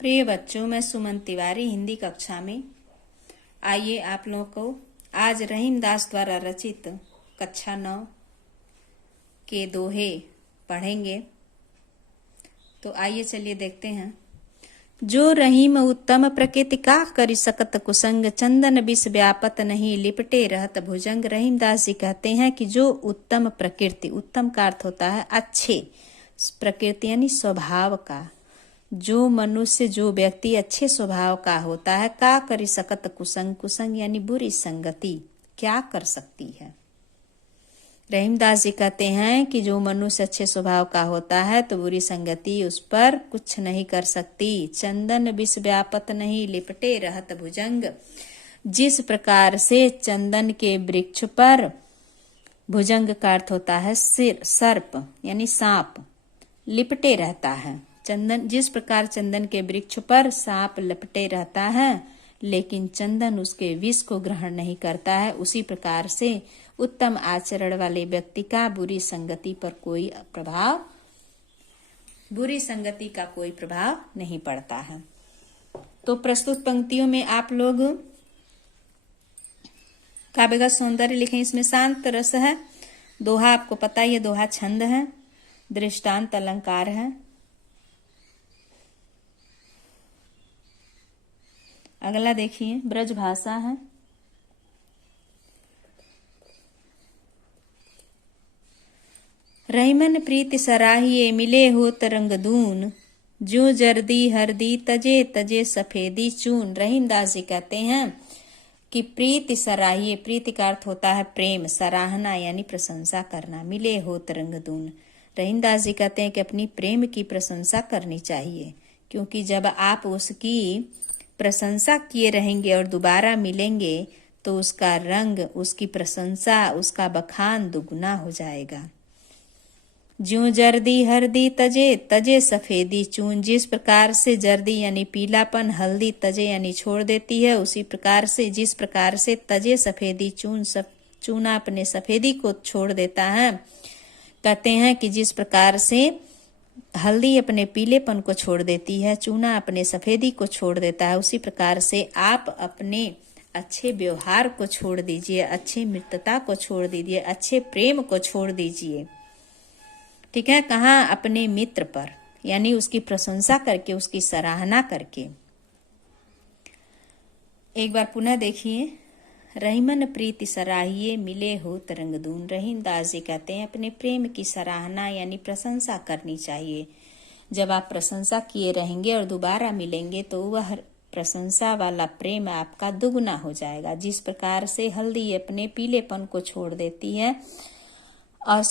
प्रिय बच्चों, मैं सुमन तिवारी हिंदी कक्षा में। आइए आप लोगों को आज रहीम दास द्वारा रचित कक्षा 9 के दोहे पढ़ेंगे। तो आइए चलिए देखते हैं। जो रहीम उत्तम प्रकृति का करि सकत कुसंग, चंदन विष व्यापत नहीं लिपटे रहत भुजंग। रहीम दास जी कहते हैं कि जो उत्तम प्रकृति, उत्तम का अर्थ होता है अच्छे, प्रकृति यानी स्वभाव का, जो मनुष्य जो व्यक्ति अच्छे स्वभाव का होता है, का करि सकत कुसंग, कुसंग यानी बुरी संगति क्या कर सकती है। रहीमदास जी कहते हैं कि जो मनुष्य अच्छे स्वभाव का होता है तो बुरी संगति उस पर कुछ नहीं कर सकती। चंदन विष व्यापत नहीं लिपटे रहत भुजंग, जिस प्रकार से चंदन के वृक्ष पर, भुजंग का अर्थ होता है सिर, सर्प यानी सांप, लिपटे रहता है। चंदन, जिस प्रकार चंदन के वृक्ष पर सांप लपटे रहता है लेकिन चंदन उसके विष को ग्रहण नहीं करता है, उसी प्रकार से उत्तम आचरण वाले व्यक्ति का बुरी संगति का कोई प्रभाव नहीं पड़ता है। तो प्रस्तुत पंक्तियों में आप लोग काव्यगत सौंदर्य लिखें। इसमें शांत रस है, दोहा आपको पता ही है, दोहा छंद है, दृष्टांत अलंकार है। अगला देखिए, ब्रज भाषा है। रहीमन प्रीति सराहिए मिले हो तरंग दून, जो जर्दी हरदी तजे तजे सफेदी चून। रहीमदास जी कहते हैं कि प्रीति सराहिए, प्रीति का अर्थ होता है प्रेम, सराहना यानी प्रशंसा करना। मिले हो तरंग दून, रहीमदास जी कहते हैं कि अपनी प्रेम की प्रशंसा करनी चाहिए, क्योंकि जब आप उसकी प्रशंसा किए रहेंगे और दोबारा मिलेंगे तो उसका रंग, उसकी प्रशंसा, उसका बखान दुगुना हो जाएगा। ज्यों जर्दी हरदी तजे तजे सफेदी चून, जिस प्रकार से जर्दी यानी पीलापन, हल्दी तजे यानी छोड़ देती है, उसी प्रकार से जिस प्रकार से तजे सफेदी चून, चूना अपने सफेदी को छोड़ देता है। कहते हैं कि जिस प्रकार से हल्दी अपने पीलेपन को छोड़ देती है, चूना अपने सफेदी को छोड़ देता है, उसी प्रकार से आप अपने अच्छे व्यवहार को छोड़ दीजिए, अच्छी मित्रता को छोड़ दीजिए, अच्छे प्रेम को छोड़ दीजिए। ठीक है, कहाँ? अपने मित्र पर, यानी उसकी प्रशंसा करके, उसकी सराहना करके। एक बार पुनः देखिए। रहीमन प्रीति सराहिए मिले हो तरंग दून। रहीमदास जी कहते हैं अपने प्रेम की सराहना यानी प्रशंसा करनी चाहिए। जब आप प्रशंसा किए रहेंगे और दोबारा मिलेंगे तो वह प्रशंसा वाला प्रेम आपका दुगुना हो जाएगा। जिस प्रकार से हल्दी अपने पीलेपन को छोड़ देती है और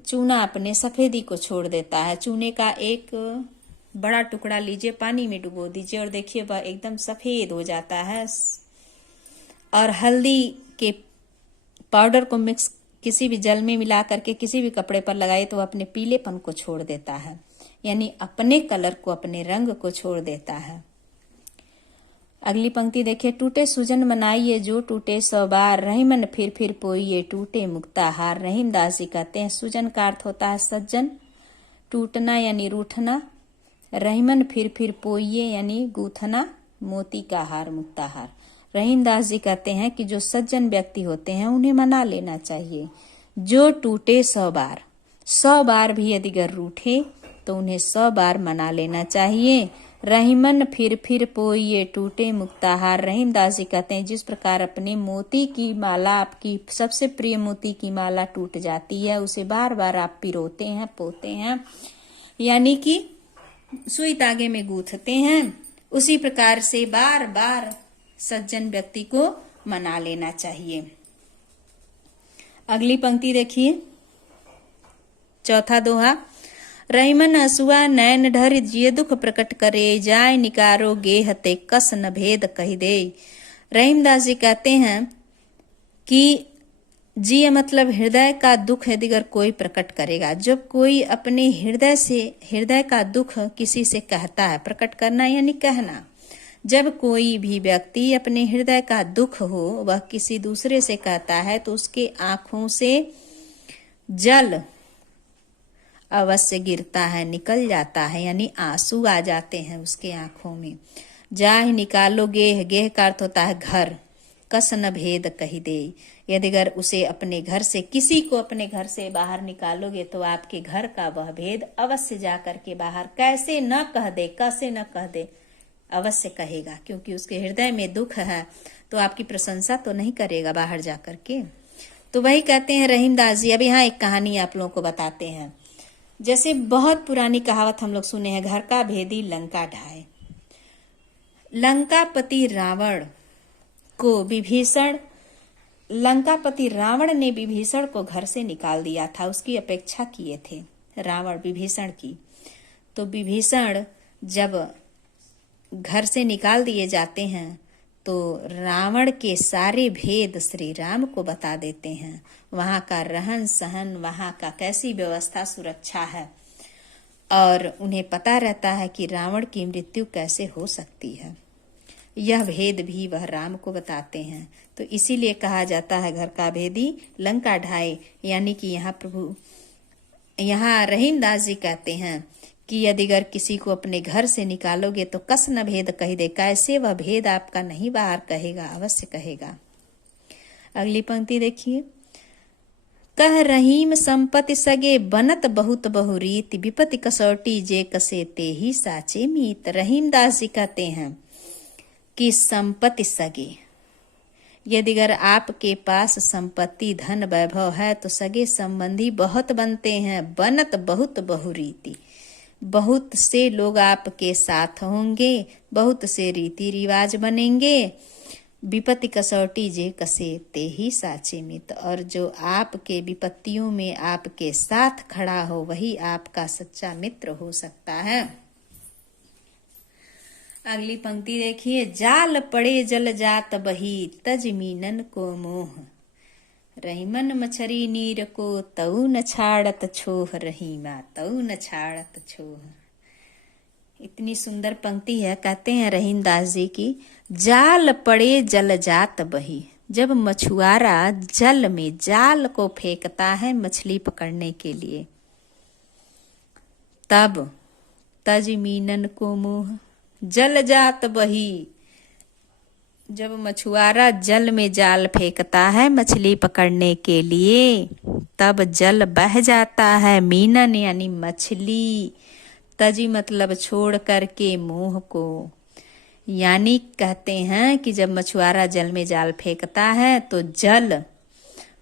चूना अपने सफेदी को छोड़ देता है। चूने का एक बड़ा टुकड़ा लीजिए, पानी में डुबो दीजिए और देखिए वह एकदम सफेद हो जाता है, और हल्दी के पाउडर को मिक्स किसी भी जल में मिला करके किसी भी कपड़े पर लगाए तो अपने पीलेपन को छोड़ देता है, यानी अपने कलर को, अपने रंग को छोड़ देता है। अगली पंक्ति देखिए। टूटे सुजन मनाइए जो टूटे 100 बार, रहीमन फिर पोइए टूटे मुक्ता हार। रहीमदास जी कहते हैं सुजन का अर्थ होता है सज्जन, टूटना यानी रूठना, रहीमन फिर पोइए यानी गूथना, मोती का हार, मुक्ता हार। रहीमदास जी कहते हैं कि जो सज्जन व्यक्ति होते हैं उन्हें मना लेना चाहिए। जो टूटे 100 बार, 100 बार भी यदि अगर रूठे तो उन्हें 100 बार मना लेना चाहिए। रहीमन फिर पोइए टूटे मुक्ताहार। रहीमदास जी कहते हैं जिस प्रकार अपने मोती की माला, आपकी सबसे प्रिय मोती की माला टूट जाती है, उसे बार बार आप पिरोते हैं, पोते हैं, यानी कि सुई धागे में गूंथते हैं, उसी प्रकार से बार बार सज्जन व्यक्ति को मना लेना चाहिए। अगली पंक्ति देखिए, चौथा दोहा। रहीमन हसुआ नैन ढर जिय दुख प्रकट करे, जाय निकारो गेहते कस न भेद कह दे। रहीमदास जी कहते हैं कि जिय मतलब हृदय का दुख यदि अगर कोई प्रकट करेगा, जब कोई अपने हृदय का दुख किसी से कहता है, प्रकट करना यानी कहना, जब कोई भी व्यक्ति अपने हृदय का दुख हो वह किसी दूसरे से कहता है तो उसके आंखों से जल अवश्य गिरता है, निकल जाता है, यानी आंसू आ जाते हैं उसके आंखों में। जाहि निकालो गेह, गेह का अर्थ होता है घर, कस न भेद कही दे। यदि अगर उसे अपने घर से, किसी को अपने घर से बाहर निकालोगे तो आपके घर का वह भेद अवश्य जा करके बाहर कैसे न कह दे, कैसे न कह दे, अवश्य कहेगा, क्योंकि उसके हृदय में दुख है तो आपकी प्रशंसा तो नहीं करेगा बाहर जा करके। तो वही कहते हैं रहीमदास जी। अब यहाँ एक कहानी आप लोगों को बताते हैं। जैसे बहुत पुरानी कहावत हम लोग सुने हैं, घर का भेदी लंका ढाए। लंकापति रावण को विभीषण, लंकापति रावण ने विभीषण को घर से निकाल दिया था, उसकी अपेक्षा किए थे रावण विभीषण की। तो विभीषण जब घर से निकाल दिए जाते हैं तो रावण के सारे भेद श्री राम को बता देते हैं। वहां का रहन सहन, वहां का कैसी व्यवस्था सुरक्षा है, और उन्हें पता रहता है कि रावण की मृत्यु कैसे हो सकती है। यह भेद भी वह राम को बताते हैं। तो इसीलिए कहा जाता है घर का भेदी लंका ढाए, यानी कि यहाँ रहीमदास जी कहते हैं कि यदि अगर किसी को अपने घर से निकालोगे तो कस न भेद कही दे, कैसे वह भेद आपका नहीं बाहर कहेगा, अवश्य कहेगा। अगली पंक्ति देखिए। कह रहीम संपत्ति सगे, बनत बहुत बहुरीत, विपत्ति कसौटी जे कसे ते ही साचे मीत। रहीमदास जी कहते हैं कि संपत्ति सगे, यदि अगर आपके पास संपत्ति धन वैभव है तो सगे संबंधी बहुत बनते हैं। बनत बहुत बहुरीति, बहुत से लोग आपके साथ होंगे, बहुत से रीति रिवाज बनेंगे। विपत्ति कसौटी जे कसे ते ही साचे मित, और जो आपके विपत्तियों में आपके साथ खड़ा हो वही आपका सच्चा मित्र हो सकता है। अगली पंक्ति देखिए। जाल पड़े जल जात बही, तज मीनन को मोह। रहीमन मछरी नीर को, तऊ न छाड़त छोह। रहीमा तऊ न छाड़त छोह। इतनी सुंदर पंक्ति है। कहते हैं रहीमदास जी की, जाल पड़े जल जात बही। जब मछुआरा जल में जाल को फेंकता है मछली पकड़ने के लिए, तब तज मीनन को मोह, जल जात बही। जब मछुआरा जल में जाल फेंकता है मछली पकड़ने के लिए, तब जल बह जाता है। मीनन यानी मछली, तजी मतलब छोड़ करके, मोह को, यानी कहते हैं कि जब मछुआरा जल में जाल फेंकता है तो जल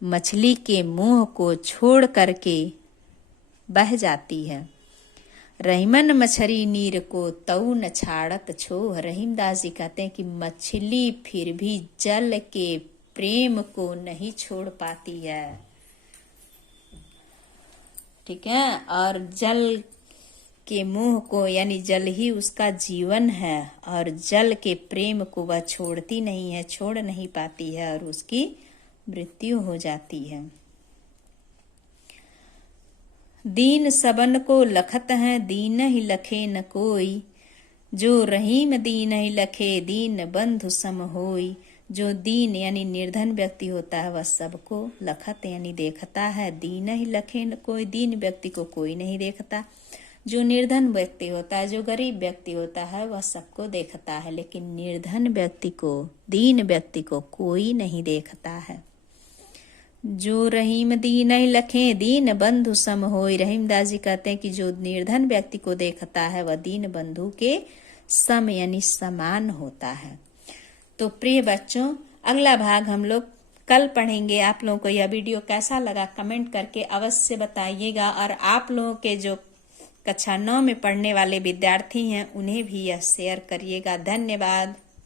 मछली के मोह को छोड़ करके बह जाती है। रहीमन मछरी नीर को, तऊ न छाड़त छोह। रहीमदास जी कहते हैं कि मछली फिर भी जल के प्रेम को नहीं छोड़ पाती है, ठीक है। और जल के मोह को, यानी जल ही उसका जीवन है, और जल के प्रेम को वह छोड़ती नहीं है, छोड़ नहीं पाती है, और उसकी मृत्यु हो जाती है। दीन सबन को लखत है, दीन ही लखे न कोई। जो रहीम दीन ही लखे, दीन बंधु सम होई। जो दीन यानी निर्धन व्यक्ति होता है वह सबको लखत यानी देखता है। दीन ही लखे न कोई, दीन व्यक्ति को कोई नहीं देखता। जो निर्धन व्यक्ति होता है, जो गरीब व्यक्ति होता है, वह सबको देखता है, लेकिन निर्धन व्यक्ति को, दीन व्यक्ति को कोई नहीं देखता है। जो रहीम दीन ही लखे, दीन बंधु सम होई। रहीमदास जी कहते हैं कि जो निर्धन व्यक्ति को देखता है वह दीन बंधु के सम यानी समान होता है। तो प्रिय बच्चों, अगला भाग हम लोग कल पढ़ेंगे। आप लोगों को यह वीडियो कैसा लगा कमेंट करके अवश्य बताइएगा, और आप लोगों के जो कक्षा 9 में पढ़ने वाले विद्यार्थी हैं उन्हें भी यह शेयर करिएगा। धन्यवाद।